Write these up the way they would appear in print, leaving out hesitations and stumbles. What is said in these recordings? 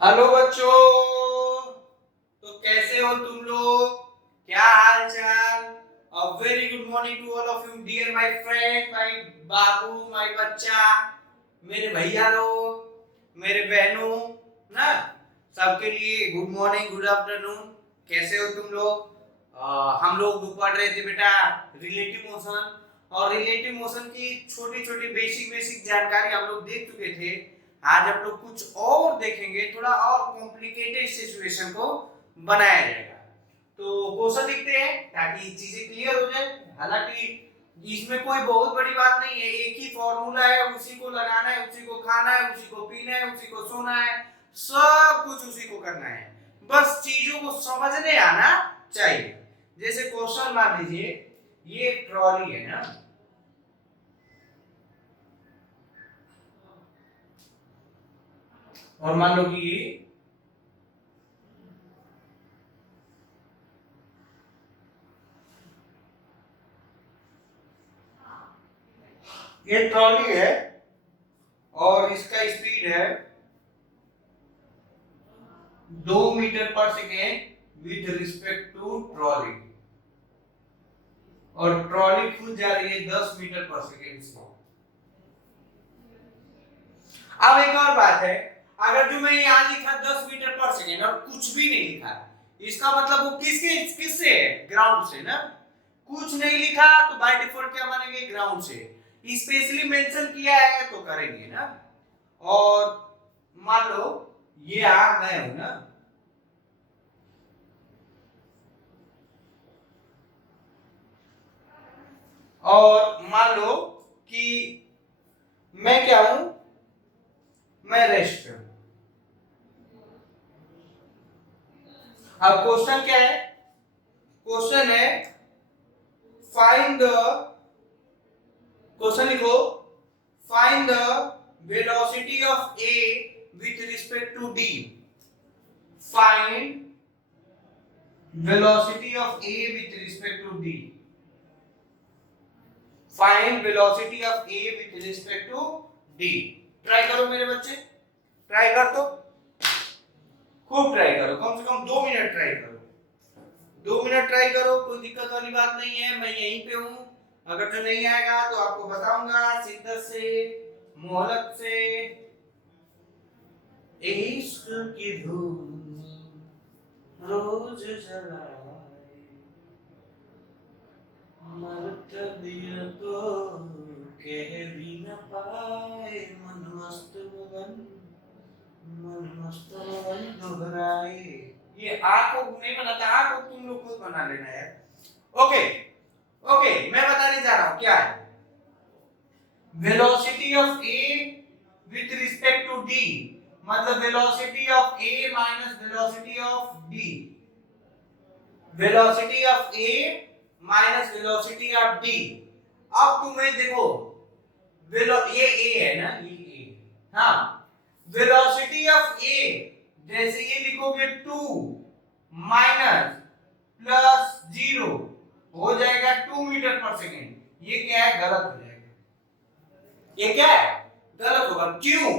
Hello बच्चों। तो कैसे हो तुम लोग? क्या हाल चाल? A very good morning to all of you dear my friend, my बाबू, माय बच्चा, मेरे भैया लोग, मेरे बहनों ना, सबके लिए गुड मॉर्निंग, गुड आफ्टरनून। कैसे हो तुम लोग? हम लोग पढ़ रहे थे बेटा रिलेटिव मोशन, और रिलेटिव मोशन की छोटी छोटी बेसिक बेसिक जानकारी हम लोग देख चुके थे। आज हम लोग कुछ और देखेंगे, थोड़ा और कॉम्प्लिकेटेड सिचुएशन को बनाया जाएगा। तो क्वेश्चन लिखते हैं ताकि चीजें क्लियर हो जाए। हालांकि इसमें कोई बहुत बड़ी बात नहीं है, एक ही फॉर्मूला है, उसी को लगाना है, उसी को खाना है, उसी को पीना है, उसी को सोना है, सब कुछ उसी को करना है। बस चीजों को समझने आना चाहिए। जैसे क्वेश्चन मान लीजिए ये ट्रॉली है ना, और मान लो कि ये ट्रॉली है और इसका स्पीड है 2 metre per second with respect to trolley, और ट्रॉली खुद जा रही है 10 मीटर पर सेकेंड से। अब एक और बात है, अगर जो मैं यहाँ लिखा 10 मीटर पर सेकेंड और कुछ भी नहीं लिखा, इसका मतलब वो किससे है? ग्राउंड से ना। कुछ नहीं लिखा तो बाय डिफॉल्ट क्या मानेंगे? ग्राउंड से। स्पेशली मेंशन किया है तो करेंगे ना। और मान लो ये मैं हूं ना, और मान लो कि मैं क्या हूं? मैं रेस्ट पे हूं। अब क्वेश्चन क्या है? क्वेश्चन है फाइंड द, क्वेश्चन लिखो, find the velocity of A with respect to D. Find velocity of A with respect to D. Find velocity of A with respect to D. Try करो मेरे बच्चे, ट्राई कर दो, खूब ट्राई करो, कम से कम 2 मिनट ट्राई करो। 2 मिनट ट्राई करो, कोई दिक्कत वाली बात नहीं है, मैं यहीं पे हूँ। अगर जो नहीं आएगा तो आपको बताऊंगा शिद्दत से, मोहलत से। इश्क की धूम रोज जलाए, मर तबीयत तो कह भी न पाए, मन मस्त मगन, मन मस्त मगन दोहराए। ये आग को नहीं बनाता, आग को तुम लोग खुद बना लेना है। ओके ओके, मैं बताने जा रहा हूं क्या है velocity of A with respect to D, मतलब velocity of A minus velocity of D. Velocity of A minus velocity of D. अब तुम्हें देखो, ये ए है ना, ये ए, हाँ, वेलोसिटी ऑफ ए जैसे ये लिखोगे 2 माइनस प्लस 0 हो जाएगा 2 मीटर पर सेकेंड। ये क्या है? गलत हो जाएगा। ये क्या है? गलत होगा। क्यों?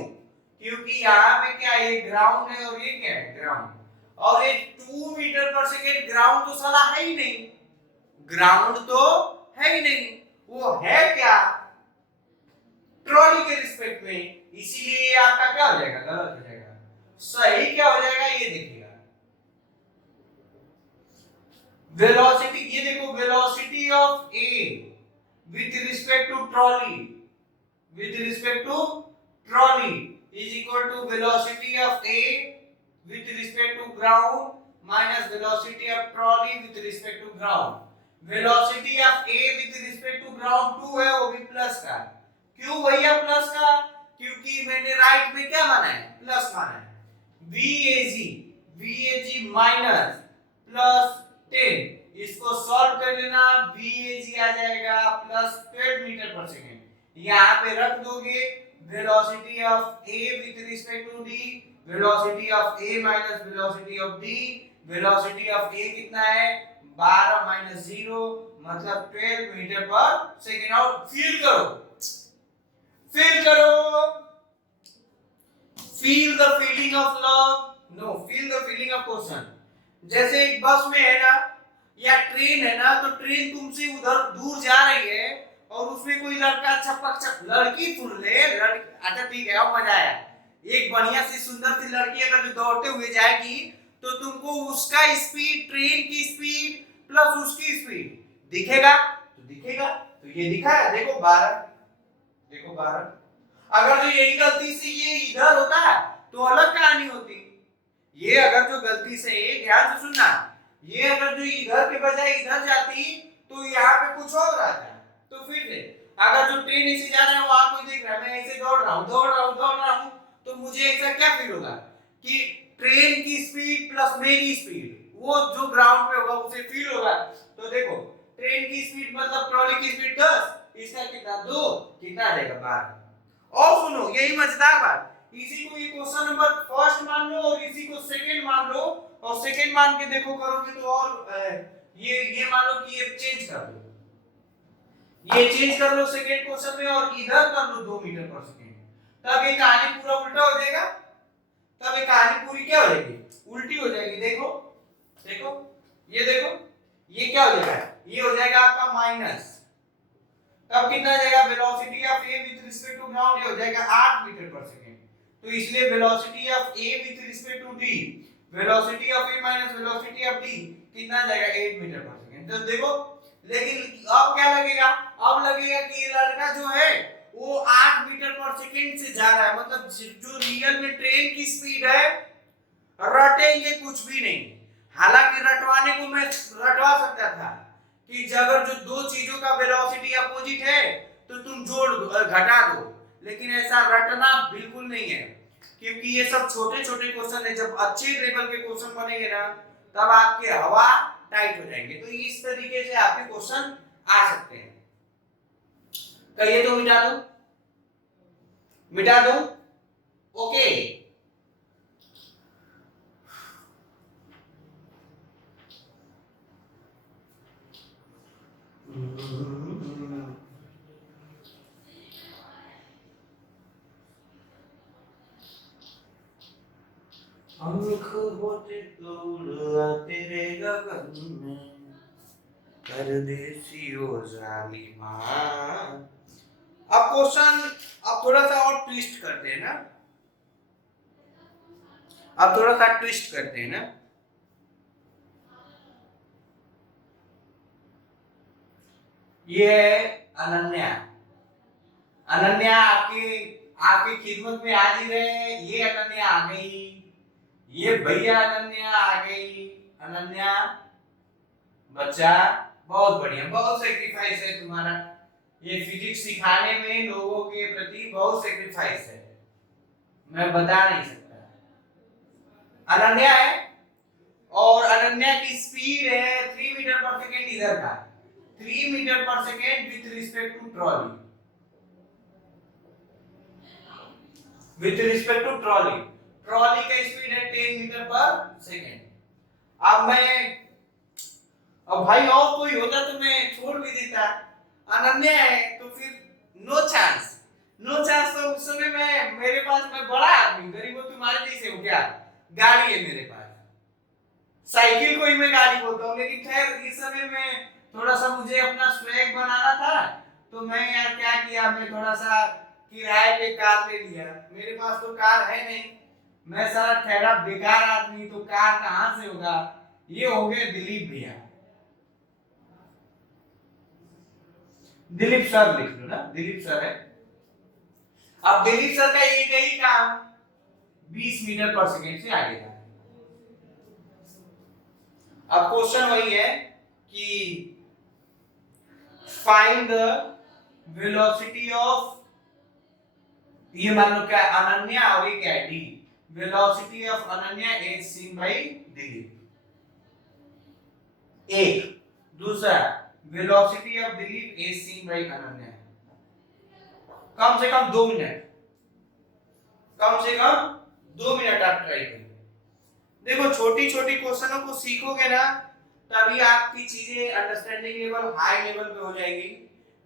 क्योंकि यहाँ पे क्या है? ये ग्राउंड है और ये क्या है? ग्राउंड। और ये 2 मीटर पर सेकेंड ग्राउंड तो साला है ही नहीं, ग्राउंड तो है ही नहीं। वो है क्या? ट्रॉली के रिस्पेक्ट में, इसीलिए आपका क्या हो जाएगा? गलत हो जाएगा। सही क्या हो जाएगा ये देखिएगा, वेलोसिटी, ये देखो velocity of A with respect to trolley, with respect to trolley is equal to velocity of A with respect to ground minus velocity of trolley with respect to ground. Velocity of A with respect to ground 2 है, वो भी plus का। क्यों भैया plus का? क्योंकि मैंने right में क्या माना है? प्लस माना है। VAG, VAG माइनस प्लस 10, इसको सॉल्व कर लेना, VAG आ जाएगा प्लस 12 मीटर पर सेकेंड। यहाँ पे रख दोगे velocity of A with respect to D, velocity of A minus velocity of D। Velocity of A कितना है? 12 माइनस 0 मतलब 12 मीटर पर सेकेंड। और फील करो, फील करो, feel the feeling of love, no, feel the feeling of question. जैसे एक बस में है ना या ट्रेन है ना, तो ट्रेन तुमसे उधर दूर जा रही है और उसमें कोई लड़का छपक छप, लड़की सुन ले, लड़की, अच्छा ठीक है, अब मजा आया। एक बढ़िया सी सुंदर सी लड़की अगर जो दौड़ते हुए जाएगी तो तुमको उसका स्पीड, ट्रेन की स्पीड प्लस उसकी स्पीड दिखेगा, तो दिखेगा, तो ये दिखा है, देखो 12, देखो 12। अगर जो यही गलती से ये इधर होता है तो अलग कहानी होती। ये अगर जो गलती से, ध्यान से सुनना, ये अगर जो इधर के बजाय इधर जाती तो यहाँ पे कुछ और आता। तो फिर से अगर जो ट्रेन ऐसे जा रहा है वहां कोई देख रहा है, मैं ऐसे दौड़ रहा हूँ, दौड़ रहा हूँ, तो मुझे ऐसा क्या फील होगा कि ट्रेन की स्पीड प्लस मेरी स्पीड, वो जो ग्राउंड पे होगा उसे फील होगा। तो देखो ट्रेन की स्पीड मतलब ट्रॉली की स्पीड 10, इसका कितना 2, कितना आ जाएगा 12। और सुनो यही मजेदार बात, इसी को ये क्वेश्चन नंबर फर्स्ट मान लो और इसी को सेकंड मान लो, और सेकंड मान के देखो करोगे तो और ये मान लो कि ये चेंज कर लो, ये चेंज कर लो सेकंड क्वेश्चन में और इधर कर लो 2 मीटर पर सेकंड, तब ये कहानी पूरा उल्टा हो जाएगा, तब ये कहानी पूरी क्या हो जाएगी, उल्टी हो जाएगी। देखो देखो ये देखो, ये क्या हो जाएगा, ये हो जाएगा आपका माइनस, तब कितना आ जाएगा, velocity of A with respect to ground ये हो जाएगा 8 मीटर पर सेकंड। तो इसलिए velocity of A with respect to D, velocity of A minus velocity of D कितना आ जाएगा 8 मीटर पर सेकंड। तो देखो, लेकिन अब क्या लगेगा, अब लगेगा कि ये लड़का जो है वो 8 मीटर पर सेकंड से जा रहा है, मतलब जो रियल में ट्रेन की स्पीड है, रटेंगे कुछ भी नहीं। हालांकि रटवाने को मैं रटवा सकता था कि अगर जो दो चीजों का वेलोसिटी अपोजिट है तो तुम जोड़ दो, घटा दो, लेकिन ऐसा रटना बिल्कुल नहीं है, क्योंकि ये सब छोटे छोटे क्वेश्चन है। जब अच्छे लेवल के क्वेश्चन बनेंगे ना तब आपके हवा टाइट हो जाएंगे, तो इस तरीके से आपके क्वेश्चन आ सकते हैं। कहिए तो मिटा दो, मिटा दो, ओके। पंख होते तोड़ तेरे गगन में, परदेसियों जालिमा। अब क्वेश्चन अब थोड़ा सा और ट्विस्ट करते हैं ना, अब थोड़ा सा ट्विस्ट करते हैं ना। ये है अनन्या, अनन्या आपकी आपकी खिदमत में हाजिर है। ये अनन्या आ गई, ये भैया अनन्या आ गई। अनन्या बच्चा बहुत बढ़िया, बहुत सेक्रीफाइस है तुम्हारा, ये फिजिक्स सिखाने में लोगों के प्रति बहुत सेक्रीफाइस है, मैं बता नहीं सकता। अनन्या है और अनन्या की स्पीड है 3 मीटर पर सेकेंड, इधर का 3 metre per second with respect to trolley, with respect to trolley. Trolley का स्पीड है 10 मीटर पर सेकेंड। अब भाई और कोई होता तो मैं छोड़ भी देता, अनन्या है तो फिर नो चांस, नो चांस। तो उस समय मेरे पास, मैं बड़ा आदमी, गरीब हो तुम्हारे जैसे हो क्या, गाड़ी है मेरे पास, साइकिल को ही मैं गाड़ी बोलता हूँ। लेकिन खैर इस समय में थोड़ा सा मुझे अपना स्वैग बनाना था, तो मैं यार क्या किया, मैं थोड़ा सा किराए पे कार ले लिया। मेरे पास तो कार है नहीं, मैं सारा ठहरा बेकार आदमी, तो कार कहाँ से होगा। ये हो गए दिलीप भैया, दिलीप सर लिख लो ना, दिलीप सर है। अब दिलीप सर का एक ही काम 20 मीटर पर सेकेंड से आगे जाना। अब क्वेश्चन वही है कि फाइंड द वेलोसिटी ऑफ, ये मान लो क्या अनन्या और ये क्या है D, velocity of Ananya is seen by Dilip. एक दूसरा velocity of Dilip is seen by Ananya. कम से कम 2 मिनट, कम से कम 2 मिनट आप ट्राई करिए। देखो छोटी छोटी क्वेश्चनों को सीखोगे ना तभी आपकी चीजें अंडरस्टैंडिंग लेवल हाई लेवल पे हो जाएगी,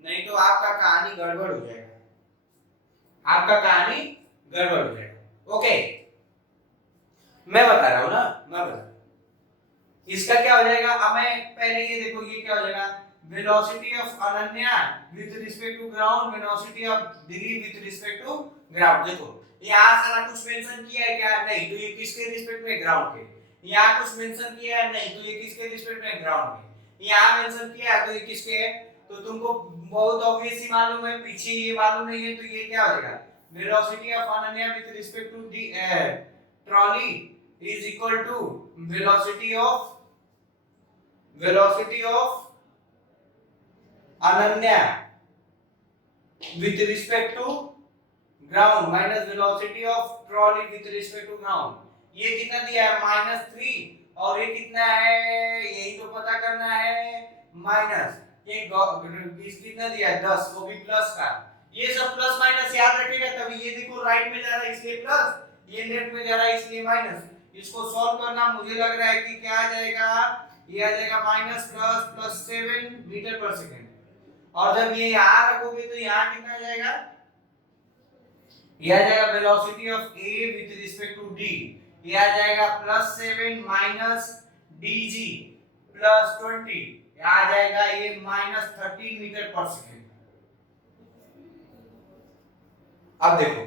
नहीं तो आपका कहानी गड़बड़ हो जाएगा, आपका कहानी गड़बड़ हो जाएगा। ओके, मैं बता रहा हूं ना, मैं बता रहा हूं। इसका क्या हो जाएगा, अब मैं पहले ये देखो, ये क्या हो जाएगा, velocity of Ananya with respect to ground, velocity of Dilip with respect to ground. देखो यहाँ सारा कुछ मेंशन किया है क्या, नहीं, तो ये किसके रिस्पेक्ट में, ग्राउंड के। यहाँ कुछ मेंशन किया है, नहीं, तो ये किसके रिस्पेक्ट में, ग्राउंड के। यहाँ मेंशन किया है तो ये किसके है, तो तुमको बहुत ऑब्वियस ही मालूम है, पीछे ये मालूम नहीं है, तो ये क्या हो जाएगा, velocity of Ananya with respect to the trolley is equal to velocity of Ananya with respect to ground minus velocity of trolley with respect to ground। ये कितना दिया है, -3, और ये कितना है, यही तो पता करना है, माइनस ये कितना दिया है, 10, वो भी प्लस का। ये सब प्लस माइनस याद रखिएगा, तभी ये देखो राइट में जा रहा है इसलिए प्लस, ये लेफ्ट में जा रहा है इसलिए माइनस। इसको सॉल्व करना, मुझे लग रहा है कि क्या आ जाएगा, ये आ जाएगा minus plus plus 7 metre per second. और जब ये यहाँ रखोगे तो यहाँ कितना आ जाएगा, ये आ जाएगा velocity of A with respect to D, ये आ जाएगा +7 माइनस dg +20, यहाँ आ जाएगा ये -13 मीटर पर सेकंड। अब देखो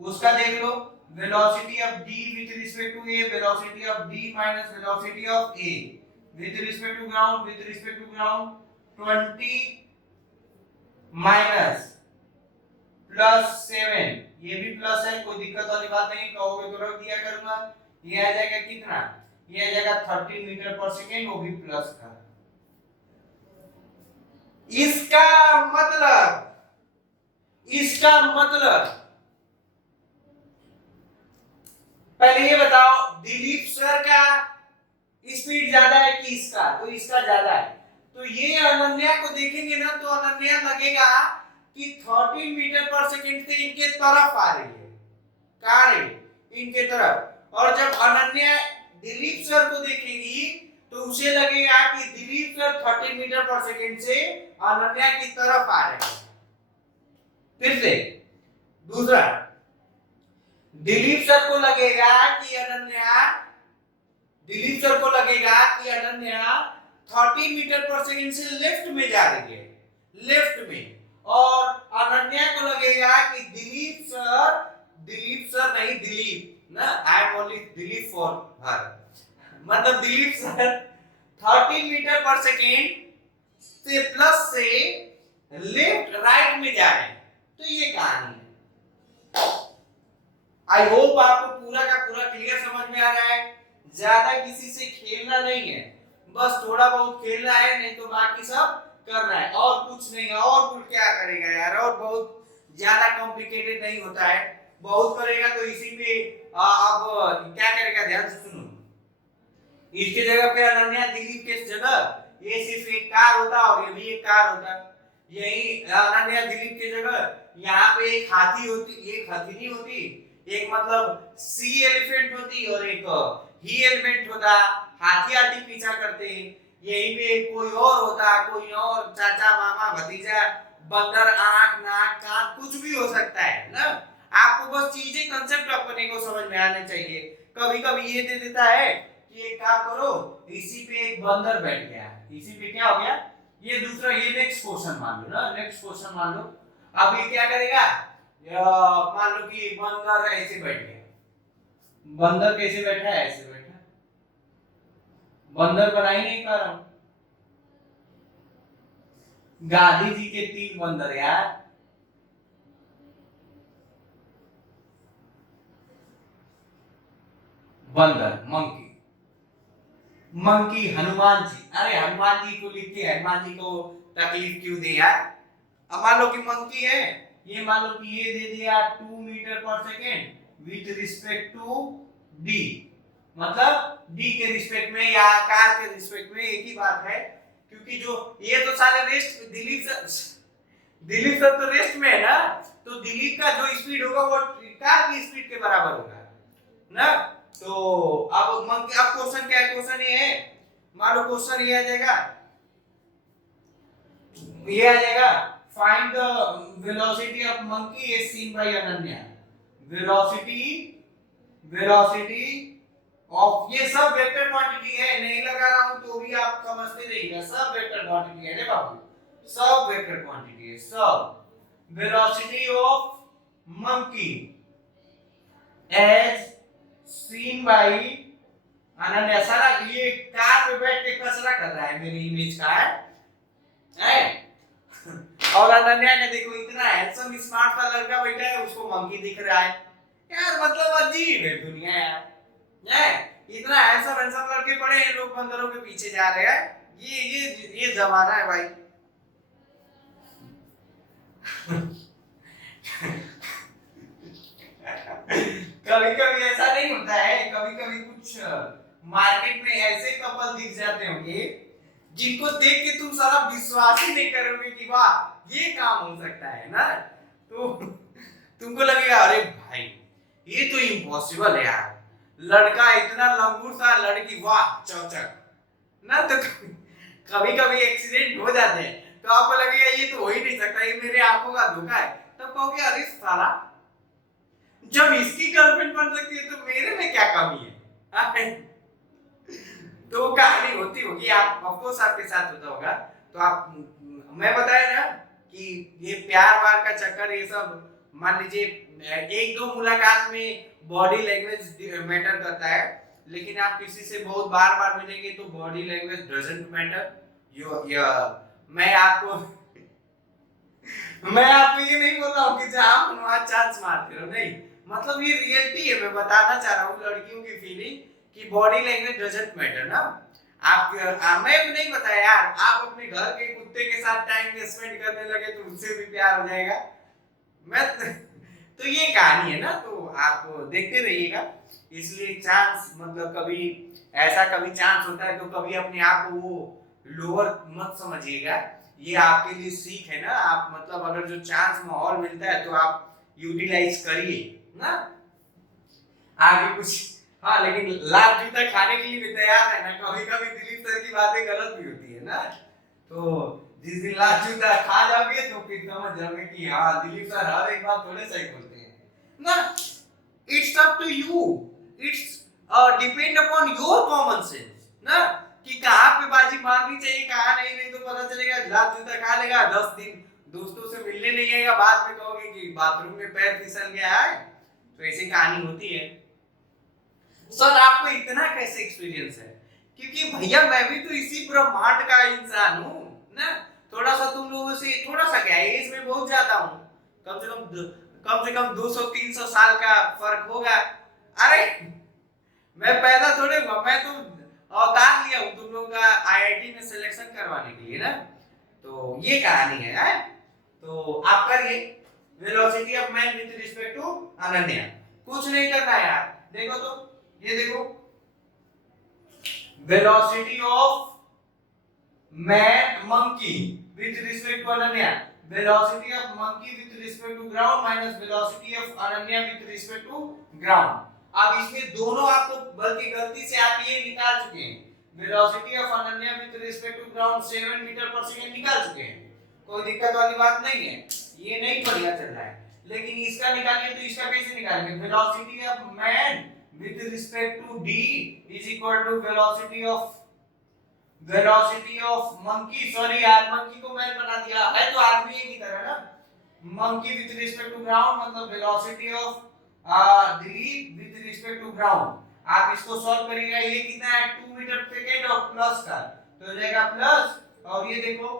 उसका देख लो, velocity of d with respect to a, velocity of d minus velocity of a with respect to ground 20 minus +7, ये भी प्लस है, कोई दिक्कत वाली बात नहीं, कहोगे तो रख दिया करूंगा। ये आ जाएगा कितना, ये आ जाएगा 13 मीटर पर सेकेंड, वो भी प्लस का। इसका मतलब पहले ये बताओ, दिलीप सर का स्पीड ज्यादा है कि इसका, तो इसका ज्यादा है, तो ये अनन्या को देखेंगे ना, तो अनन्या लगेगा कि 13 मीटर पर सेकंड से इनके तरफ आ रही है, कहां आ रही है, इनके तरफ। और जब अनन्या दिलीप सर को देखेगी तो उसे लगेगा कि Dilip sir 13 metre per second से अनन्या की तरफ आ रहे हैं। फिर से दूसरा, दिलीप सर को लगेगा कि अनन्या 30 मीटर पर सेकंड से लेफ्ट में जा रही है, लेफ्ट में। और अनन्या को लगेगा कि दिलीप सर नहीं, दिलीप ना, I am only Dilip for her, मतलब Dilip sir 30 metre per second से प्लस से लेफ्ट राइट में जा रहे हैं। तो ये कहानी है। आई होप आपको पूरा का पूरा क्लियर समझ में आ रहा है। ज्यादा किसी से खेलना नहीं है, बस थोड़ा बहुत खेलना है, नहीं तो बाकी सब करना है, और कुछ नहीं है। और कुछ क्या करेगा यार, और बहुत ज्यादा कॉम्प्लिकेटेड नहीं होता है, बहुत करेगा तो इसी में अब क्या करेगा, ध्यान से सुनो। इसकी जगह पे अनन्या दिलीप के जगह ये सिर्फ एक कार होता और ये भी एक कार होता। यही अनन्या दिलीप की जगह यहाँ पे एक हाथी होती, एक हथिनी होती, एक मतलब सी एलिफेंट होती और एक ही एलिफेंट होता। हाथी हाथी पीछा करते, यहीं पे कोई और होता, कोई और चाचा मामा भतीजा, बंदर, आंख नाक कान कुछ भी हो सकता है ना। आपको बस चीजें कंसेप्ट अपने को समझ में आने चाहिए। कभी कभी ये दे देता है कि एक काम करो, इसी पे एक बंदर बैठ गया, इसी पे क्या हो गया, ये दूसरा, ये नेक्स्ट क्वेश्चन मान लो ना, नेक्स्ट क्वेश्चन मान लो। अब ये क्या करेगा, मान लो कि बंदर ऐसे बैठ गया, बंदर कैसे बैठा है, ऐसे बैठा, बंदर बना ही नहीं पा रहा हूं। गांधी जी के 3 बंदर यार, बंदर, मंकी, मंकी हनुमान जी, अरे हनुमान जी को लिख के हनुमान जी को तकलीफ क्यों दे यार। अब मान लो कि मंकी है, ये मान लो कि ये दे दिया 2 metre per second with respect to D, मतलब डी के रिस्पेक्ट में या कार के रिस्पेक्ट में एक ही बात है, क्योंकि जो ये तो साले रेस्ट, दिलीप सर तो रेस्ट में है ना, तो दिलीप का जो स्पीड होगा वो कार की स्पीड के बराबर होगा ना। तो अब क्वेश्चन क्या है, क्वेश्चन ये है, मान लो क्वेश्चन ये आ जाएगा, find the velocity of monkey as seen by Ananya, velocity velocity of, ये सब वेक्टर क्वांटिटी है, नहीं लगा रहा हूं तो भी आप समझते रहिएगा, सब वेक्टर क्वांटिटी है रे बाबू, सब वेक्टर क्वांटिटी है सब। Velocity of monkey as seen by Ananya. सारा ये कार पे बैठ के कसरा कर रहा है मेरी इमेज का है और अनन्या का देखो इतना हैंडसम स्मार्ट सा लड़का बैठा है, उसको मंकी दिख रहा है यार, मतलब अजीब है दुनिया यार है। इतना हैंडसम हैंडसम लड़के पड़े हैं, लोग बंदरों के पीछे जा रहे हैं, ये जमाना है भाई। कभी कभी ऐसा नहीं होता है, कभी कभी कुछ मार्केट में ऐसे कपल दिख जाते होंगे जिनको देख के तुम सारा विश्वास ही नहीं करोगे कि वाह ये काम हो सकता है ना, तो तुमको लगेगा अरे भाई ये तो इम्पॉसिबल है यार, लड़का इतना लंबूर सा, लड़की वाह चौचक ना। तो कभी कभी एक्सीडेंट हो जाते हैं तो आपको लगेगा ये तो हो ही नहीं सकता, ये मेरे आंखों का धोखा है, तब कहोगे अरे साला जब इसकी गर्लफ्रेंड बन सकती है तो मेरे में क्या कमी है। तो कहानी होती होगी, आप ऑफकोर्स आपके साथ होता होगा, तो आप मैं बताया ना कि ये प्यार वार का चक्कर ये सब, मान लीजिए एक दो मुलाकात में बॉडी लैंग्वेज मैटर करता है, लेकिन आप किसी से बहुत बार बार मिलेंगे तो बॉडी लैंग्वेज डजंट मैटर। मैं आपको मैं आपको ये नहीं बोल रहा हूँ कि जहां वहां चांस मारते रहो, नहीं, मतलब ये रियलिटी है, मैं बताना चाह रहा हूँ लड़कियों की फीलिंग कि बॉडी लैंग्वेज डजंट मैटर ना। मैं भी नहीं बताया यार, आप अपने घर के कुत्ते के साथ टाइम स्पेंड करने लगे तो उससे भी प्यार हो जाएगा। मैं तो ये कहानी है ना, तो आप देखते रहिएगा। इसलिए चांस मतलब कभी ऐसा कभी चांस होता है तो कभी अपने आप को वो लोअर मत समझिएगा, ये आपके लिए सीख है ना। आप मतलब अगर जो चांस माहौल मिलता है तो आप यूटिलाइज करिए ना, आगे कुछ। हाँ लेकिन लाभ जूता खाने के लिए भी तैयार है ना, कभी कभी दिलीप सर की बातें गलत भी होती है ना, तो जिस दिन लाभ जूता खा जाओगे तो फिर समझ जाओगे कि हाँ दिलीप सर हर एक बात थोड़े सही बोलते हैं ना। It's up to you, it's depend upon your common sense ना, कि कहाँ पे बाजी मारनी चाहिए कहाँ नहीं, नहीं तो पता चलेगा लाभ जूता खा लेगा, 10 दिन दोस्तों से मिलने नहीं आएगा, बाद में कहोगे कि बाथरूम में पैर फिसल गया है, तो ऐसी कहानी होती है। सर आपको इतना कैसे एक्सपीरियंस है, क्योंकि भैया मैं भी तो इसी ब्रह्मांड का इंसान हूँ ना, थोड़ा सा तुम लोगों से थोड़ा सा क्या एज में बहुत ज्यादा हूँ, कम से कम 200-300 साल का फर्क होगा। अरे मैं पैदा थोड़े हुआ, मैं तो अवतार लिया हूँ तुम लोगों का आईआईटी में सिलेक्शन करवाने के लिए ना, तो ये कहानी है। तो आप करिए velocity of man with respect to Ananya, कुछ नहीं करना है यार, देखो तो ये देखो velocity of man monkey with respect to Ananya, velocity of monkey with respect to ground minus velocity of Ananya with respect to ground. अब इसमें दोनों आपको बल्कि गलती से आप ये निकाल चुके हैं, velocity of Ananya with respect to ground 7 metre per second निकाल चुके हैं, कोई दिक्कत वाली बात नहीं है, ये नहीं बढ़िया चल रहा है। लेकिन इसका निकालिए तो इसका कैसे निकालेंगे, velocity of man with respect to d is equal to velocity of monkey, sorry यार monkey को मैंने बना दिया है, तो आदमी की तरह ना, monkey with respect to ground मतलब velocity of d with respect to ground। आप इसको सॉल्व करिएगा, ये कितना है 2 मीटर पर सेकंड और प्लस का तो हो जाएगा प्लस, और ये देखो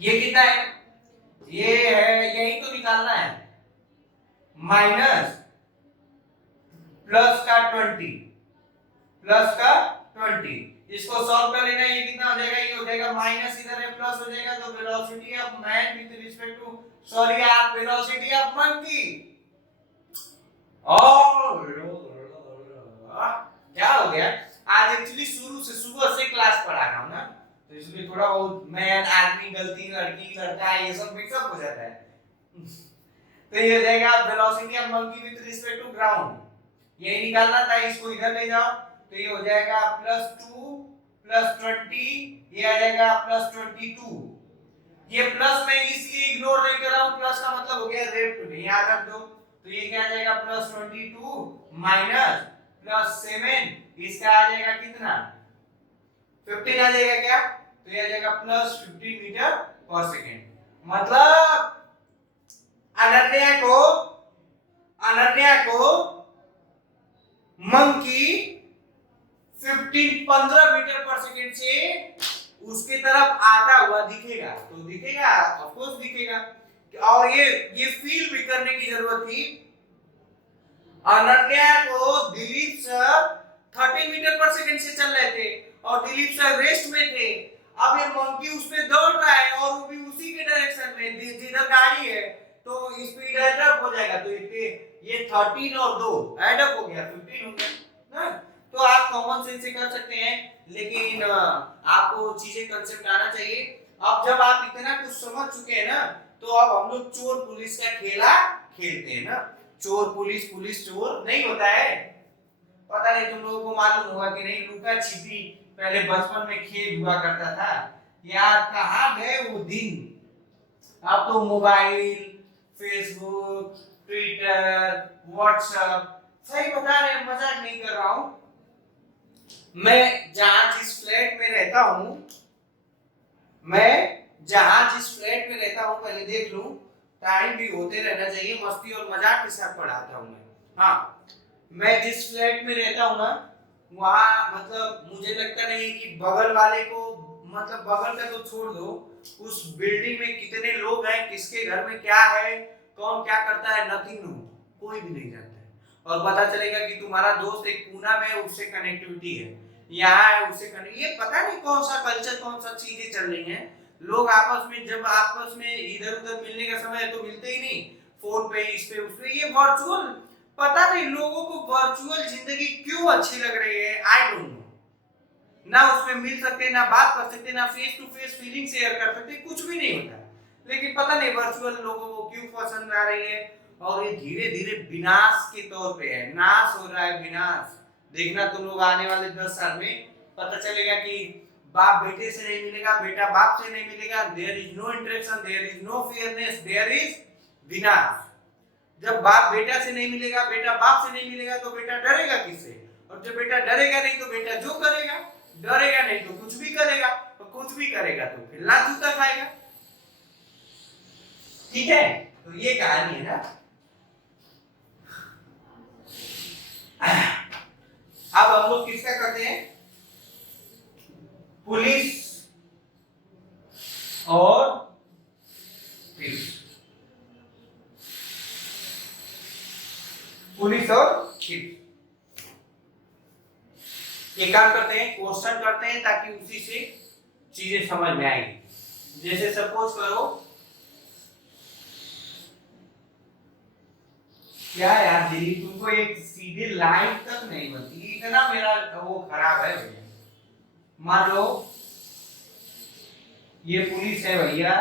ये कितना है, ये है यही तो निकालना है, माइनस प्लस का 20 प्लस का 20, इसको सॉल्व कर लेना, ये कितना हो जाएगा, ये हो जाएगा माइनस इधर है प्लस हो जाएगा, तो velocity of man with respect to, sorry आप वेलोसिटी ऑफ मंकी, क्या हो गया, आज एक्चुअली शुरू से सुबह से क्लास पढ़ा रहा हूं ना, तो इसलिए थोड़ा बहुत मैन आदमी गलती लड़की लड़का ये सब मिक्सअप हो जाता है। तो ये हो जाएगा velocity of monkey with respect to ground, यही निकालना था, इसको इधर ले जाओ तो ये हो जाएगा +2 +20, ये आ जाएगा +22, ये प्लस मैं इसलिए इग्नोर नहीं कर रहा हूं, प्लस का मतलब हो गया रेट टू, नहीं याद रख दो, तो ये क्या आ जाएगा +22 माइनस +7, इसका आ जाएगा कितना 15 आ जाएगा क्या, तो ये आ जाएगा +15 मीटर पर सेकेंड। मतलब अनन्या को मंकी 15 मीटर पर सेकेंड से उसके तरफ आता हुआ दिखेगा, तो दिखेगा ऑफ कोर्स दिखेगा। और ये फील भी करने की जरूरत थी, अनन्या को Dilip sir 30 metre per second से चल रहे थे और दिलीप सर रेस्ट में थे। अब ये मंकी उस पे दौड़ रहा है और वो भी उसी के डायरेक्शन में, जिधर गाड़ी है, तो स्पीड ऐड अप हो जाएगा। तो ये 13 और 2 ऐड अप हो गया, 15 हो गया ना। तो आप कॉमन सेंस से कर सकते हैं, लेकिन आपको चीजें कंसेप्ट आना चाहिए। अब जब आप इतना कुछ समझ चुके हैं ना, तो अब हम लोग चोर पुलिस का खेला खेलते हैं ना। चोर पुलिस, पुलिस चोर नहीं होता है। पता नहीं तुम लोगों को मालूम होगा कि नहीं, लुका छिपी पहले बचपन में खेल हुआ करता था। यार कहाँ गए वो दिन। अब तो मोबाइल, फेसबुक, ट्विटर, व्हाट्सएप, सही बता रहे, मजाक नहीं कर रहा हूं। मैं जहां जिस फ्लैट में रहता हूं पहले देख लूं, टाइम भी होते रहना चाहिए, मस्ती और मजाक के साथ पढ़ाता हूं मैं। हाँ, मैं जिस फ्लैट में रहता हूं ना, वहां मतलब मुझे लगता नहीं कि बगल वाले को, मतलब बगल का तो छोड़ दो, उस बिल्डिंग में कितने लोग हैं, किसके घर में क्या है, कौन क्या करता है, नथिंग नो, कोई भी नहीं जानता है। और पता चलेगा कि तुम्हारा दोस्त एक पूना में, उससे कनेक्टिविटी है, यहाँ है उससे कनेक्ट, ये पता नहीं कौन सा कल्चर, कौन सा चीजें चल रही हैं। लोग आपस में, जब आपस में इधर उधर मिलने का समय है तो मिलते ही नहीं, फोन पे, इस पे, उस पे, ये वर्चुअल, पता नहीं लोगों को वर्चुअल जिंदगी क्यों अच्छी लग रही है, आई डोंट नो। ना उसमें मिल सकते, ना बात कर सकते, ना face to face feeling share कर सकते, कुछ भी नहीं होता। लेकिन पता नहीं वर्चुअल लोगों को क्यों पसंद आ रही है। और ये धीरे धीरे विनाश के तौर पे है, नाश हो रहा है, विनाश। देखना तुम लोग आने वाले 10 साल में पता चलेगा कि बाप बेटे से नहीं मिलेगा, बेटा बाप से नहीं मिलेगा, there is no interaction, there is no fairness, there is विनाश। जब बाप बेटा से नहीं मिलेगा, बेटा बाप से नहीं मिलेगा, तो बेटा डरेगा किससे? और जब बेटा डरेगा नहीं, तो बेटा जो करेगा, डरेगा नहीं तो कुछ भी करेगा, और कुछ भी करेगा तो फिर लात जूता खाएगा। ठीक है, तो ये कहानी है ना। अब हम लोग किसका करते हैं, पुलिस और थिप्स। पुलिस और थिप्स ये काम करते हैं, क्वेश्चन करते हैं, ताकि उसी से चीजें समझ में आएंगी। जैसे सपोज करो, क्या यार दिली, तुमको एक सीधी लाइन तक नहीं बनती, इतना मेरा वो खराब है भैया। मान लो ये पुलिस है भैया,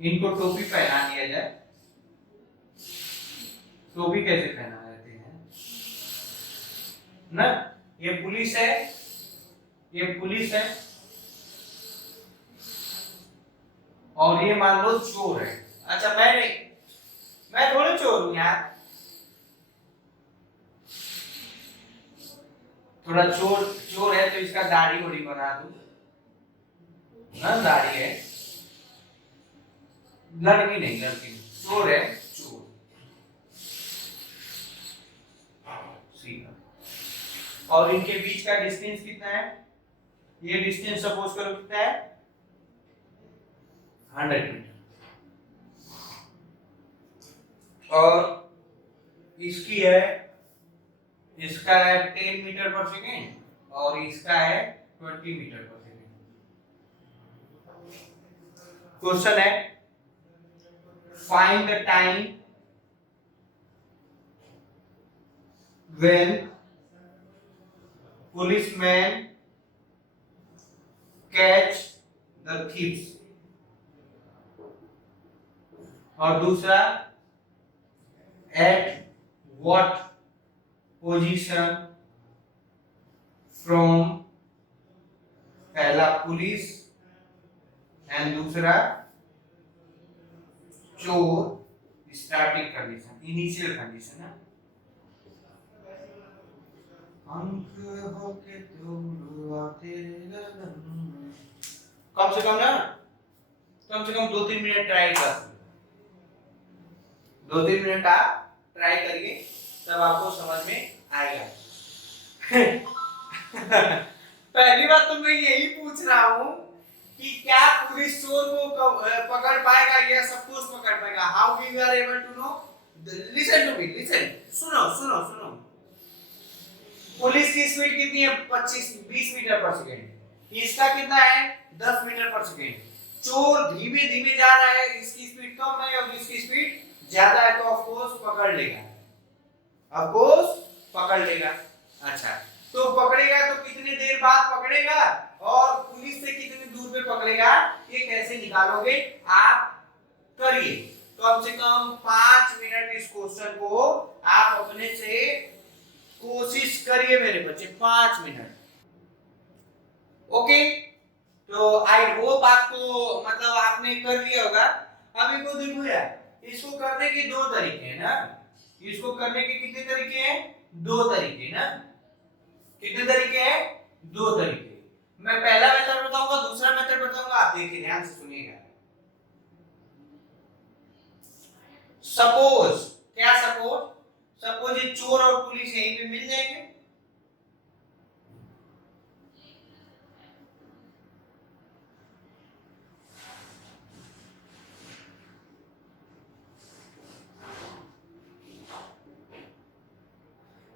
इनको टोपी पहना दिया जाए, टोपी कैसे पहना देते हैं ना, ये पुलिस है, ये पुलिस है, और ये मान लो चोर है। अच्छा मैं नहीं, मैं थोड़ी चोर हूं यार, थोड़ा चोर है तो इसका दाढ़ी वोड़ी बना दूं ना, दाढ़ी है, लड़की नहीं, लड़की चोर है, चोर सीधा। और इनके बीच का डिस्टेंस कितना है, ये डिस्टेंस सपोज करो कितना है, 100 मीटर, और इसकी है, इसका है 10 मीटर पर सेकेंड, और इसका है 20 मीटर पर सेकेंड। क्वेश्चन है, find the time when policemen catch the thieves, और दूसरा at what position from, पहला पुलिस एंड दूसरा चोर स्टार्टिंग कंडीशन, इनिशियल कंडीशन है। अंक होके तुम आते लगन, कम से कम ना, कम से कम 2-3 मिनट ट्राई कर, 2-3 मिनट आप ट्राई करिए, तब आपको समझ में आएगा। पहली बात तो मैं यही पूछ रहा हूँ कि क्या पुलिस चोर को पकड़ पाएगा या सब कुछ पकड़ पाएगा? How we are able to know? Listen to me, listen, सुनो सुनो सुनो। पुलिस की स्पीड कितनी है? 25-20 मीटर पर सेकेंड। इसका कितना है? 10 मीटर पर सेकेंड। चोर धीमे धीमे जा रहा है, इसकी स्पीड कम है और इसकी स्पीड ज्यादा है, तो ऑफ कोर्स पकड़ लेगा, ऑफ कोर्स पकड़ लेगा। अच्छा, तो पकड़ेगा तो कितनी देर बाद पकड़ेगा और पुलिस से कितनी दूर पे पकड़ेगा, ये कैसे निकालोगे आप? करिए, कम से कम 5 मिनट इस क्वेश्चन को आप अपने से कोशिश करिए मेरे बच्चे, 5 मिनट। ओके, तो आई होप आपको मतलब आपने कर लिया होगा। अब इनको देखो यार, इसको करने के 2 तरीके हैं ना, इसको करने के कितने तरीके हैं? 2 तरीके ना। कितने तरीके हैं? 2 तरीके। मैं पहला मेथड बताऊंगा, दूसरा मेथड बताऊंगा, आप देखिए ध्यान से सुनिएगा। सपोज, क्या सपोज? सपोज ये चोर और पुलिस यहीं पे मिल जाएंगे,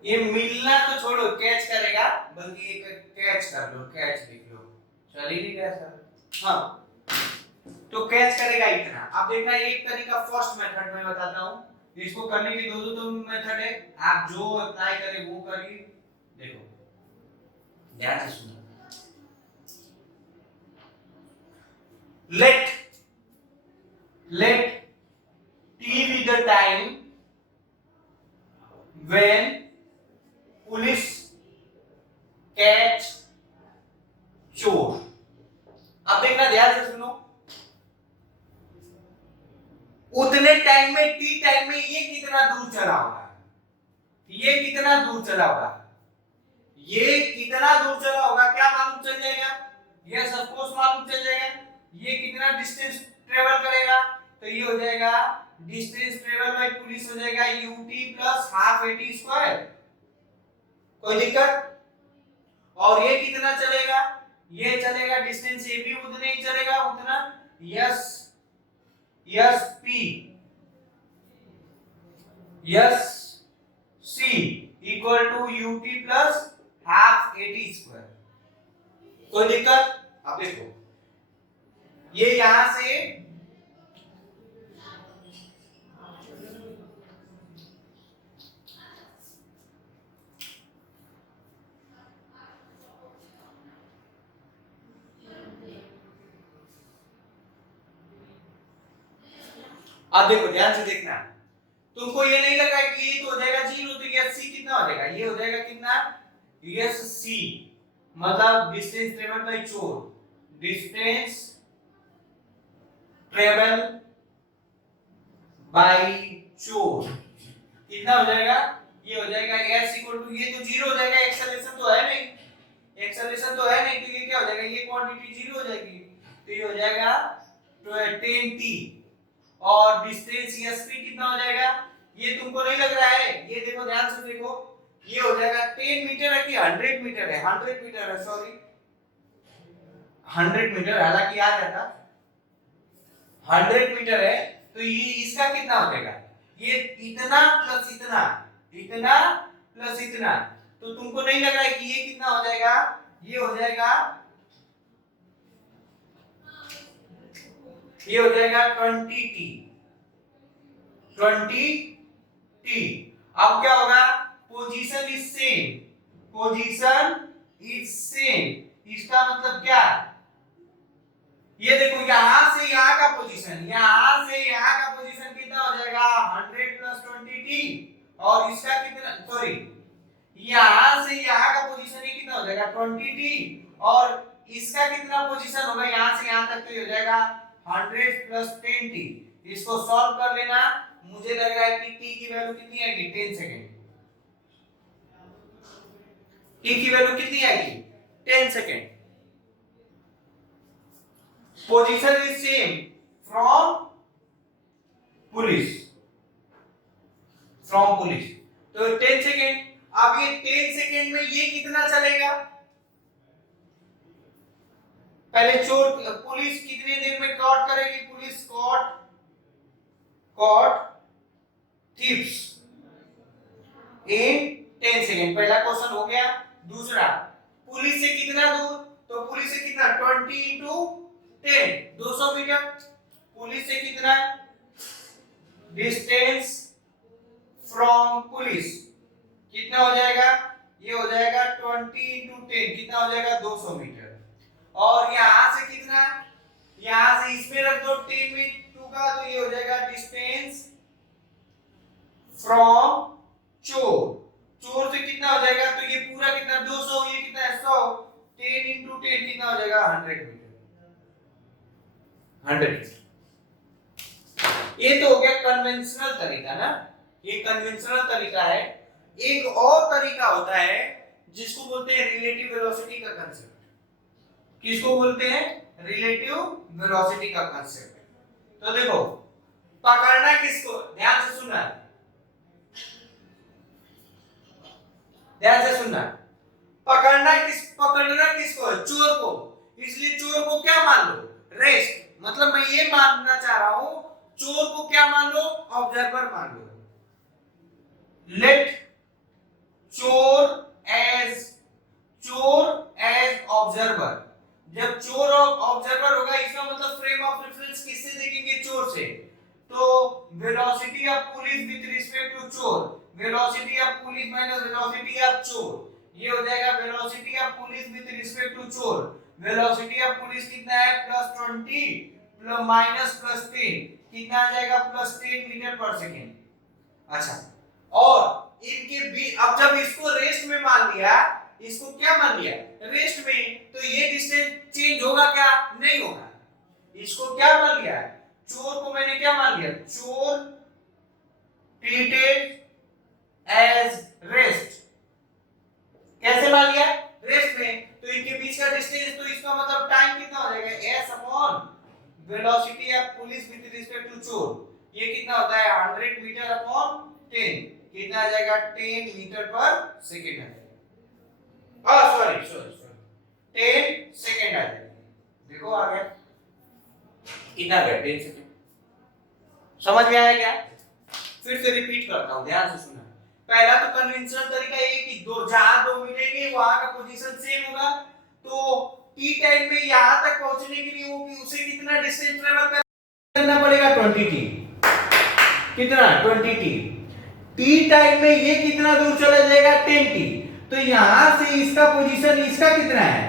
ये मिलना तो छोड़ो, कैच करेगा, बल्कि ये कैच कर लो, कैच देख लो, चल ही नहीं गया सर। हाँ, तो कैच करेगा इतना। अब देखना, एक तरीका फर्स्ट मेथड में बताता हूँ, इसको करने के दो तो मेथड है, आप जो अप्लाई करें वो करिए। देखो ध्यान से सुनो। let t be the time when police catch चोर। अब देखना ध्यान से सुनो, उतने टाइम में, टी टाइम में ये कितना दूर चला होगा, ये कितना दूर चला होगा, ये कितना दूर चला होगा, क्या मालूम चल जाएगा? ये सब कुछ मालूम चल जाएगा। ये कितना डिस्टेंस ट्रेवल करेगा, तो ये हो जाएगा डिस्टेंस ट्रेवल बाय पुलिस हो जाएगा UT plus half AT square. कोई दिक्कत? और ये कितना चलेगा? ये चलेगा डिस्टेंस ए भी उतने ही चलेगा, उतना S S P S C equal to UT plus half AT square. कोई दिक्कत? अब देखो, ये यहां से अब देखो ध्यान से देखना, तुमको ये नहीं लगा कि ये तो हो जाएगा 0, तो ये सी कितना हो जाएगा? ये हो जाएगा कितना? यस सी, मतलब डिस्टेंस ट्रेवल बाय चोर, डिस्टेंस ट्रेवल बाय चोर कितना हो जाएगा? ये हो जाएगा s इक्वल टू, ये तो 0 हो जाएगा, एक्सेलरेशन तो है नहीं, एक्सेलरेशन तो है नहीं, तो ये क्या हो जाएगा? ये क्वांटिटी 0 हो जाएगी, तो ये हो जाएगा 10t और डिस्टेंस एसपी कितना हो जाएगा? ये तुमको नहीं लग रहा है? ये देखो ध्यान से देखो, ये हो जाएगा 10 मीटर है कि 100 मीटर है? 100 मीटर है, सॉरी 100 मीटर, हालांकि आ जाता 100 मीटर है, तो ये इसका कितना हो जाएगा? ये इतना प्लस इतना, इतना प्लस इतना, तो तुमको नहीं लग रहा है कि ये कितना हो जाएगा? ये हो जाएगा, ये हो जाएगा 20t, 20t। अब क्या होगा? Position is same, position is same, इसका मतलब क्या? ये देखो यहां से यहां का पोजीशन, यहां से यहां का पोजीशन कितना हो जाएगा? 100 प्लस 20t, और इसका कितना, सॉरी यहां से यहां का पोजीशन ये कितना हो जाएगा? 20t, और इसका कितना पोजीशन होगा यहां से यहां तक? तो ये हो जाएगा 100 प्लस 10t। इसको सॉल्व कर लेना, मुझे लग रहा है कि टी की वैल्यू कितनी आएगी 10 सेकेंड। टी की वैल्यू कितनी आएगी 10 second. Position is same from police, from police, तो 10 सेकेंड। अब ये 10 सेकेंड में ये कितना चलेगा? पहले चोर पुलिस कितने देर में कॉट करेगी? पुलिस कॉट थीव्स इन 10 सेकेंड। पहला क्वेश्चन हो गया। दूसरा, पुलिस से कितना दूर? तो पुलिस से कितना 20 इंटू 10 200 मीटर। पुलिस से कितना डिस्टेंस फ्रॉम पुलिस कितना हो जाएगा? ये हो जाएगा 20 इंटू 10 कितना हो जाएगा 200 मीटर। और यहां से कितना? यहां से इसमें रख दो 10 में 2 का, तो ये हो जाएगा डिस्टेंस फ्रॉम चोर। चोर से कितना हो जाएगा? तो ये पूरा कितना 200, ये कितना है 100, 10 इंटू 10 कितना हो जाएगा 100 मीटर। 100। ये तो हो गया कन्वेंशनल तरीका ना, ये कन्वेंशनल तरीका है। एक और तरीका होता है जिसको बोलते हैं रिलेटिव वेलोसिटी का कांसेप्ट। किसको बोलते हैं? रिलेटिव वेलोसिटी का कांसेप्ट। तो देखो, पकड़ना किसको? ध्यान से सुनना, ध्यान से सुनना। पकड़ना किसको है? चोर को। इसलिए चोर को क्या मान लो? रेस्ट। मतलब मैं ये मानना चाह रहा हूं, चोर को क्या मान लो? ऑब्जर्वर मान लो। लेट चोर एज ऑब्जर्वर। जब चोर ऑब्जर्वर होगा, इसका मतलब फ्रेम ऑफ रेफरेंस किससे देखेंगे? चोर से। तो velocity of police with respect to चोर, velocity of police minus velocity of चोर, ये हो जाएगा velocity of police with respect to चोर। वेलोसिटी ऑफ पुलिस कितना है? +20 प्लस माइनस +10 कितना आ जाएगा? +10 मीटर पर सेकेंड। अच्छा, और इनके भी अब जब इसको रेस्ट में मान लिया, इसको क्या मान लिया? रेस्ट में, तो ये डिस्टेंस चेंज होगा क्या? नहीं होगा। इसको क्या मान लिया? चोर को मैंने क्या मान लिया? चोर ट्रीटेड एज रेस्ट। कैसे मान लिया? रेस्ट में, तो इनके बीच का डिस्टेंस, तो इसका मतलब टाइम कितना हो जाएगा? s upon velocity of police with respect to चोर। ये कितना होता है? 100 मीटर अपॉन 10 कितना आ जाएगा? 10 मीटर पर सेकेंड आ जाएगा। सॉरी 10 सेकेंड आ जाएगा। देखो आ गया, कितना आ गया? 10 सेकेंड। समझ में आया क्या? फिर से रिपीट करता हूं, ध्यान से सुनना। पहला तो कन्वेंशनल तरीका ये कि जहां दो मिलेंगे वहां का पोजीशन सेम होगा। तो टी टाइम में यहां तक पहुंचने के लिए वो उसे कितना डिस्टेंस ट्रेवल करना पड़ेगा? 20 टी। कितना? 20 टी। टी टाइम में ये कितना दूर चला जाएगा? 10 टी। तो यहां से इसका पोजीशन, इसका कितना है?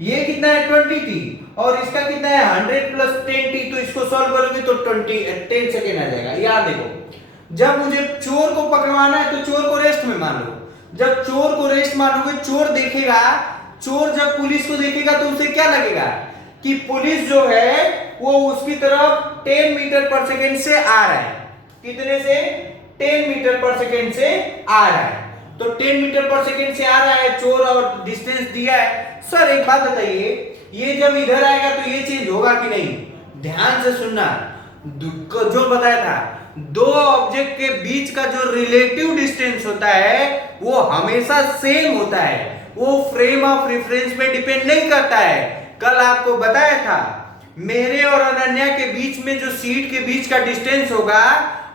ये कितना है? 20 टी, और इसका कितना है? 100 प्लस 10 टी। तो इसको सॉल्व करोगे तो 10 सेकेंड आ जाएगा। याद देखो, जब मुझे चोर को पकड़वाना है तो चोर को रेस्ट में मान लो। जब चोर को रेस्ट मानोगे, चोर देखेगा, चोर जब पुलिस को देखेगा तो उसे क्या लगेगा कि पुलिस जो है वो उसकी तरफ 10 मीटर पर सेकेंड से आ रहा है। कितने से? 10 मीटर पर सेकेंड से आ रहा है। तो 10 मीटर पर सेकेंड से आ रहा है चोर, और डिस्टेंस दिया है। सर एक बात बताइए, ये जब इधर आएगा तो ये चेंज होगा कि नहीं? ध्यान से सुनना, जो बताया था, दो ऑब्जेक्ट के बीच का जो रिलेटिव डिस्टेंस होता है वो हमेशा सेम होता है, वो फ्रेम ऑफ रेफरेंस पे डिपेंड नहीं करता है। कल आपको बताया था, मेरे और अनन्या के बीच में जो सीट के बीच का डिस्टेंस होगा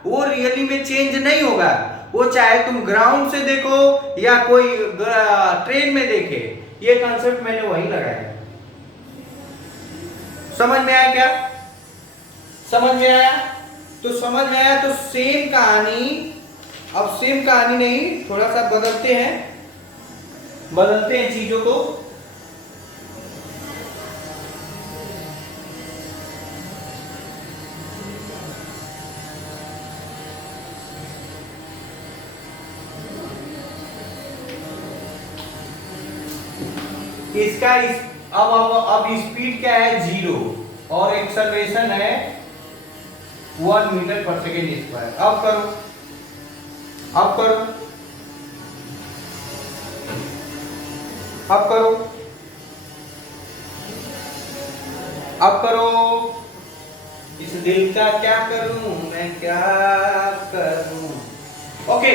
वो रियली में चेंज नहीं होगा। वो चाहे तुम ग्राउंड से देखो या कोई ट्रेन में देखे, ये कॉन्सेप्ट मैंने वही लगाया। समझ में आया क्या? समझ में आया? तो समझ में आया तो सेम कहानी, अब सेम कहानी नहीं, थोड़ा सा बदलते हैं चीजों को। इसका अब स्पीड क्या है? 0, और एक्सेलरेशन है 1 मीटर पर सेकेंड स्क्वायर। अब करो, अब करो, अब करो, अब करो। इस दिल का क्या करूं मैं, क्या करूं। ओके,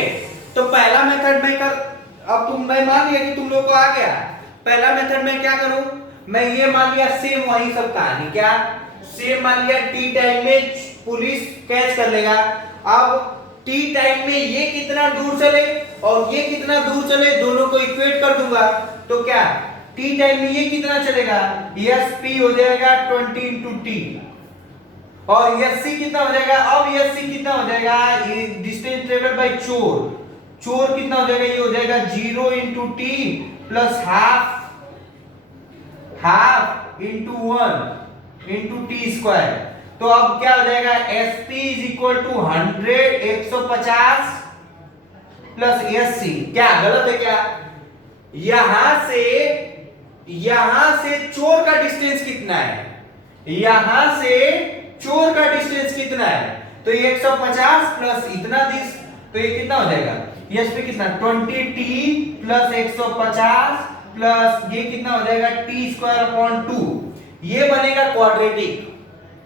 तो पहला मेथड में कर, अब मैं मान लिया कि तुम लोग को आ गया। पहला मेथड में क्या करूं, मैं ये मान लिया सेम वही सब कहानी, क्या सेम मान लिया टी टाइम में पुलिस कैच कर लेगा। अब टी टाइम में ये कितना दूर चले और ये कितना दूर चले, दोनों को इक्वेट कर दूंगा। तो क्या टी टाइम में ये कितना चलेगा, एस पी हो जाएगा 20 इंटू टी, और एस सी कितना हो जाएगा, अब एस सी कितना हो जाएगा, डिस्टेंस ट्रेवल बाय चोर, चोर कितना हो जाएगा, ये हो जाएगा 0 into T plus half, half into 1 into T square. तो अब क्या हो जाएगा, S P is equal to 100 150 plus S C. क्या गलत है क्या, यहां से चोर का डिस्टेंस कितना है, यहां से चोर का डिस्टेंस कितना है, तो 150 प्लस इतना दिस, तो ये कितना हो जाएगा, एस पी कितना 20 टी प्लस 150 प्लस ये कितना हो जाएगा टी स्क्वायर अपॉन 2। ये बनेगा क्वाड्रेटिक,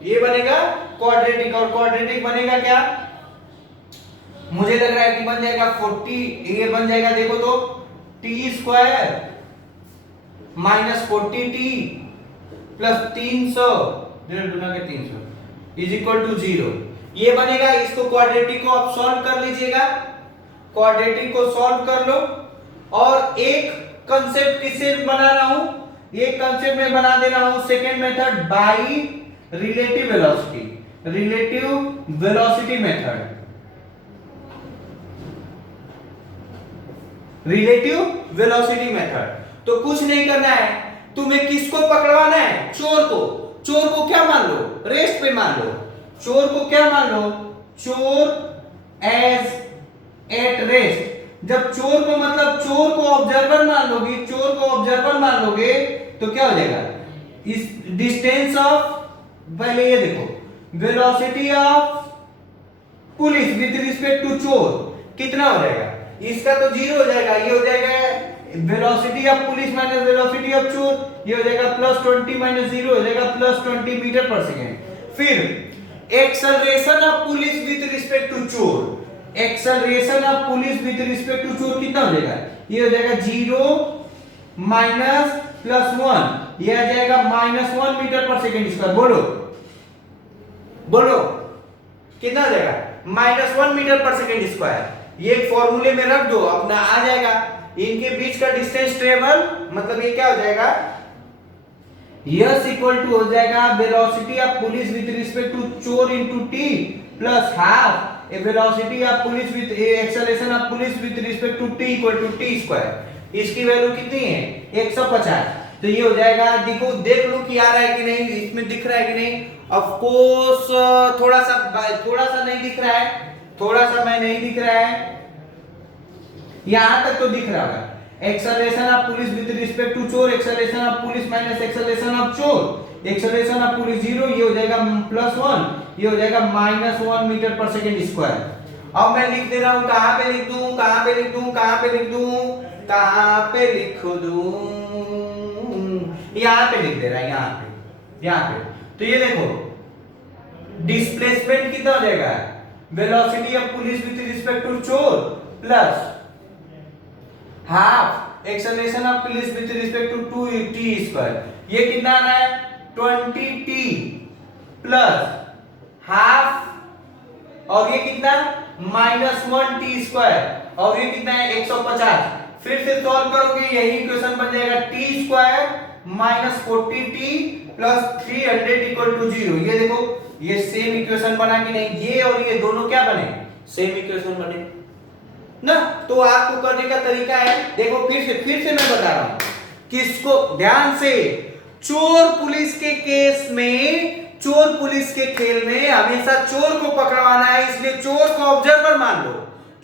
ये बनेगा क्वाड्रेटिक, और क्वाड्रेटिक बनेगा क्या, मुझे लग रहा है कि बन जाएगा 40, ये बन जाएगा देखो तो T square minus 40t plus 300 is equal to 0। ये बनेगा, इसको क्वाड्रेटिक को आप सॉल्व कर लीजिएगा, क्वाड्रेटिक को सॉल्व कर लो। और एक कंसेप्ट किससे बना रहा हूं, एक कंसेप्ट में बना दे रहा हूं, second method by relative velocity, relative velocity method, relative velocity method. तो कुछ नहीं करना है, तुम्हें किसको पकड़वाना है, चोर को। चोर को क्या मान लो, रेस्ट पे मान लो, चोर को क्या मान लो, चोर एज एट रेस्ट। जब चोर को मतलब चोर को ऑब्जर्वर मान लोगे, चोर को ऑब्जर्वर मान लोगे तो क्या हो जाएगा, इस डिस्टेंस ऑफ, पहले ये देखो velocity of police with respect to चोर कितना हो जाएगा, इसका तो 0 हो जाएगा, ये हो जाएगा velocity of police minus velocity of चोर, ये हो जाएगा प्लस 20 माइनस 0 हो जाएगा प्लस 20 मीटर पर सेकेंड। फिर acceleration of police with respect to चोर, acceleration of police with respect to चोर कितना हो जाएगा, ये हो जाएगा 0 माइनस प्लस 1, ये आ जाएगा -1 मीटर पर सेकेंड स्क्वायर। बोलो बोलो कितना हो जाएगा, -1 मीटर पर सेकेंड स्क्वायर। ये फॉर्मूले में रख दो, अपना आ जाएगा। इनके बीच का डिस्टेंस ट्रेवल मतलब ये क्या हो जाएगा, यस इक्वल टू हो जाएगा velocity of police with respect to चोर into T plus half A velocity of police with acceleration of police with respect to T equal to T square. इसकी value कितनी है 150। तो ये हो जाएगा, देखो देख लो कि आ रहा है कि नहीं, इसमें दिख रहा है कि नहीं। ऑफ कोर्स थोड़ा सा नहीं दिख रहा है, थोड़ा सा मैं नहीं दिख रहा है, यहां तक तो दिख रहा होगा। Acceleration of police with respect to चोर, acceleration of police minus acceleration of चोर, एक्सेलरेशन ऑफ पुलिस 0, ये हो जाएगा +1, ये हो जाएगा -1 मीटर पर सेकेंड स्क्वायर। अब मैं लिख दे रहा हूं, कहां पे लिख दूं, कहां पे लिख दूं, कहां पे लिख दूं, कहां पे लिख दूं, यहां पे लिख दे रहा है, यहां पे। तो ये देखो डिस्प्लेसमेंट कितना हो जाएगा, velocity of police with respect to चोर plus half acceleration of police with respect to 2t square, ये कितना आ रहा है 20t प्लस हाफ, और ये कितना -1t स्क्वायर, और ये कितना है 150। फिर से सॉल्व करोगे यही इक्वेशन बन जाएगा t square minus 40t plus 300 equal to 0। ये देखो ये सेम इक्वेशन बना कि नहीं, ये और ये दोनों क्या बने, सेम इक्वेशन बने ना। तो आपको करने का तरीका है, देखो फिर से मैं बता रहा हूं, किसको ध्यान से, चोर पुलिस के केस में, चोर पुलिस के खेल में हमेशा चोर को पकड़वाना है, इसलिए चोर को ऑब्जर्वर मान लो,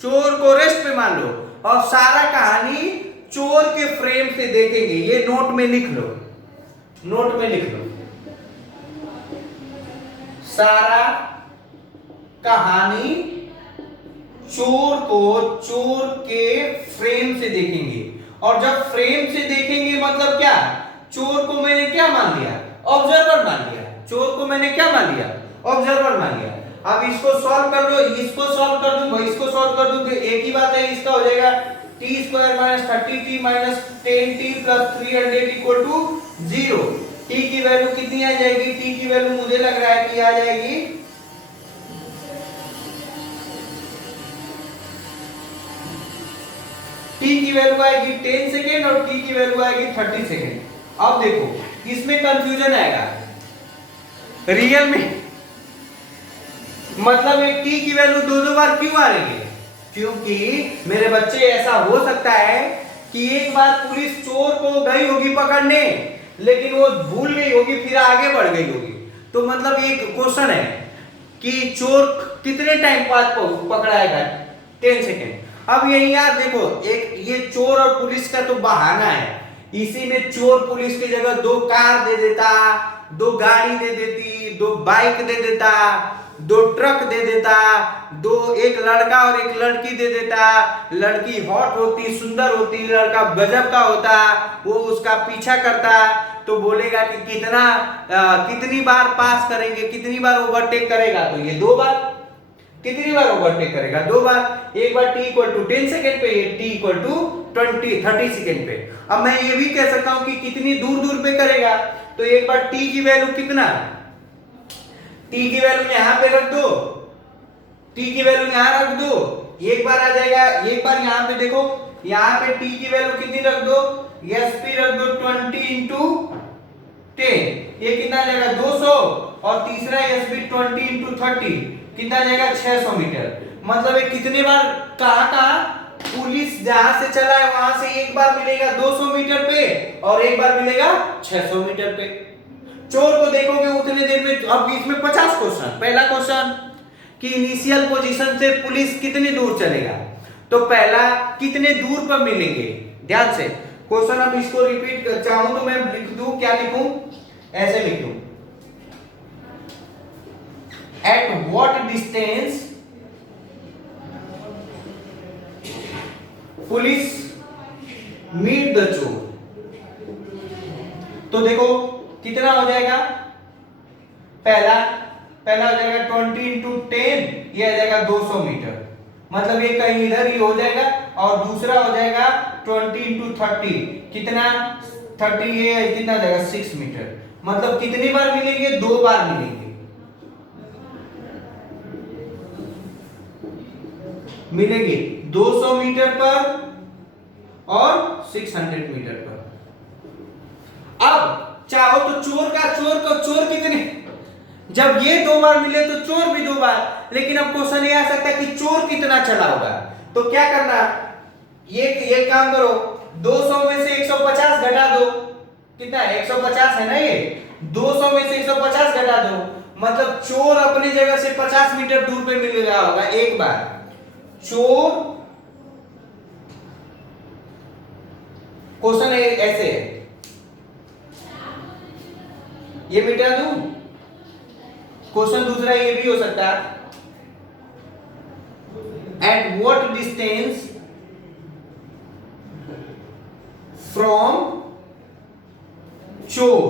चोर को रेस्ट पे मान लो, और सारा कहानी चोर के फ्रेम से देखेंगे। ये नोट में लिख लो, नोट में लिख लो, सारा कहानी चोर के फ्रेम से देखेंगे। और जब फ्रेम से देखेंगे मतलब क्या, चोर को मैंने क्या मान लिया, ऑब्जर्वर मान लिया। चोर को मैंने क्या मान लिया, ऑब्जर्वर मान लिया। अब इसको सॉल्व कर दो, इसको सॉल्व कर दूं, इसको सॉल्व कर दूं, तो एक ही बात है, इसका हो जाएगा t square minus 30t minus 10t plus 300 equal to 0। t की वैल्यू कितनी आ जाएगी, t की वैल्यू मुझे लग रहा है कि आ जाएगी t की वैल्यू आएगी 10 सेकेंड और t की वैल्यू आएगी 30 सेकेंड। अब देखो इसमें कंफ्यूजन आएगा, रियल में मतलब एक t की वैल्यू दो बार क्यों आ रही है, क्योंकि मेरे बच्चे ऐसा हो सकता है कि एक बार पुलिस चोर को गई होगी पकड़ने, लेकिन वो भूल गई होगी, फिर आगे बढ़ गई होगी। तो मतलब एक क्वेश्चन है कि चोर कितने टाइम बाद पकड़ाएगा, 10 सेकेंड। अब यही यार देखो, एक ये चोर और पुलिस का तो बहाना है, इसी में चोर पुलिस की जगह 2 कार दे देता, 2 गाड़ी दे देती, 2 बाइक दे देता, 2 ट्रक दे देता, एक लड़का और एक लड़की दे देता। लड़की हॉट होती, सुंदर होती, लड़का गजब का होता, वो उसका पीछा करता, तो बोलेगा कि कितनी बार पास करेंगे, कितनी बार ओवरटेक करेगा, तो ये 2 बार। कितनी बार ओवरटेक करेगा, 2 बार। एक बार t इक्वल टू 10 सेकेंड पे, t इक्वल टू 30 सेकेंड पे। अब मैं ये भी कह सकता हूं कि कितनी दूर दूर पे करेगा, तो एक बार t की वैल्यू कितना, t की वैल्यू यहां पे रख दो, t की वैल्यू यहां रख दो, एक बार आ जाएगा। एक बार यहां पे देखो, यहां पे t की वैल्यू कितनी रख दो, sp रख दो 20 इंटू 10, ये कितना आ जाएगा 200, और तीसरा sp 20 इंटू 30 कितना आ जाएगा 600 मीटर। मतलब ये कितने बार, कहां पुलिस जहां से चला है वहां से एक बार मिलेगा 200 मीटर पे और एक बार मिलेगा 600 मीटर पे। चोर को देखोगे उतने देर में। अब इसमें 50 क्वेश्चन। पहला क्वेश्चन कि इनिशियल पोजीशन से पुलिस कितनी दूर चलेगा, तो पहला कितने दूर पर मिलेंगे, ध्यान से क्वेश्चन। अब इसको रिपीट चाहूं तो मैं लिख दूं, क्या लिखूं, ऐसे लिख दूं, at what distance police meet the चोर। तो देखो कितना हो जाएगा, पहला हो जाएगा 20 इंटू 10, ये आ जाएगा 200 मीटर, मतलब ये कहीं इधर ही हो जाएगा। और दूसरा हो जाएगा 20 इंटू 30, कितना 30, ये कितना जाएगा 6 मीटर। मतलब कितनी बार मिलेंगे, 2 बार मिलेंगे। मिलेंगे 200 मीटर पर और 600 मीटर पर। अब चाहो तो चोर कितने, जब ये 2 बार मिले तो चोर भी 2 बार। लेकिन अब क्वेश्चन ये आ सकता है कि चोर कितना चला होगा, तो क्या करना, ये काम करो, 200 में से 150 घटा दो, कितना है 150 है ना, ये 200 में से 150 घटा दो, मतलब चोर अपनी जगह से 50 मीटर दूर पे मिल गया होगा एक बार। चोर, क्वेश्चन ऐसे है, ये मिटा दूं। क्वेश्चन दूसरा ये भी हो सकता है, एट व्हाट डिस्टेंस फ्रॉम चोर,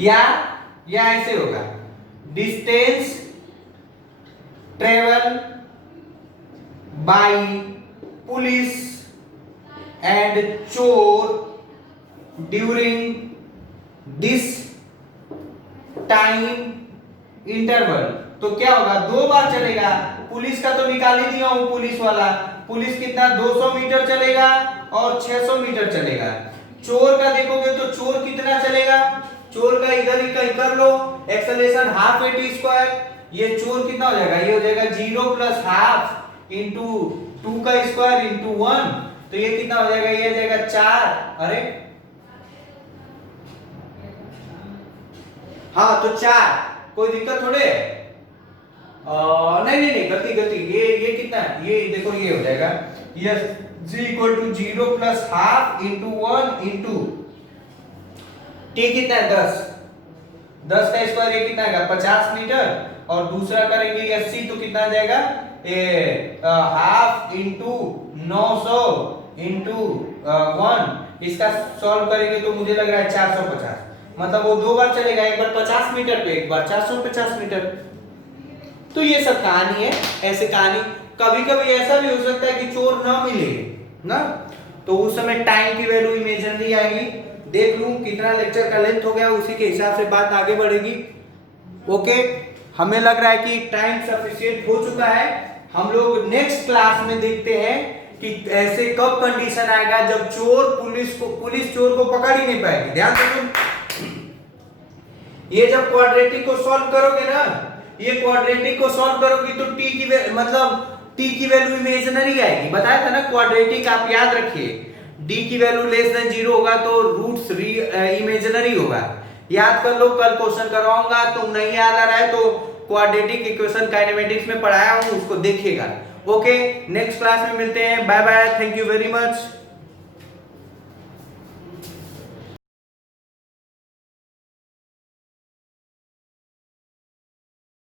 या ऐसे होगा, distance travel by police and चोर ड्यूरिंग दिस टाइम इंटरवल। तो क्या होगा, 2 बार चलेगा। पुलिस का तो निकाल ही दिया हूं, पुलिस वाला, पुलिस कितना 200 मीटर चलेगा और 600 मीटर चलेगा। चोर का देखोगे तो चोर कितना चलेगा, चोर का इधर ही कहीं कर लो, एक्सेलरेशन हाफ AT स्क्वायर, ये चोर कितना हो जाएगा, ये हो जाएगा 0 प्लस हाफ इंटू 2 का स्क्वायर इंटू 1, तो ये कितना हो जाएगा, ये हो जाएगा 4। अरे हाँ, तो 4, कोई दिक्कत थोड़े है। नहीं गलती, ये कितना है, ये देखो ये हो जाएगा, yes, g equal to 0 plus half into 1 into t कितना है 10, 10 का स्क्वायर ये कितना आएगा 50 मीटर, और दूसरा करेंगे 80 तो कितना आ जाएगा हाफ इंटू 900 इंटू 1, इसका सॉल्व करेंगे तो मुझे लग रहा है 450, मतलब वो दो बार चलेगा, एक बार 50 मीटर पे, एक बार 450 मीटर। तो ये सब कहानी है, ऐसे कहानी कभी कभी ऐसा भी हो सकता है कि चोर ना मिले ना, तो उस समय टाइम की वैल्यू इमेजिनरी आएगी। देख लूं कितना लेक्चर का लेंथ हो गया, उसी के हिसाब से बात आगे बढ़ेगी। ओके, हमें लग रहा है कि टाइम सफिशिएंट हो चुका है। हम लोग नेक्स्ट क्लास में देखते हैं कि ऐसे कब कंडीशन आएगा जब पुलिस चोर को पकड़ ही नहीं पाएगी। ध्यान दो, ये जब क्वाड्रेटिक को सॉल्व करोगे ना, ये क्वाड्रेटिक को सॉल्व करोगी तो टी की वैल्यू इमेजिनरी आएगी। बताया था ना क्वाड्रेटिक, आप याद रखिए d की वैल्यू लेस देन 0 होगा तो रूट्स इमेजिनरी होगा। याद कर लो, कल क्वेश्चन करवाऊंगा, तुम नहीं याद आ रहा है तो क्वाड्रेटिक इक्वेशन काइनेमेटिक्स में पढ़ाया हूं, उसको देखिएगा। ओके, नेक्स्ट क्लास में मिलते हैं। Bye bye, thank you very much.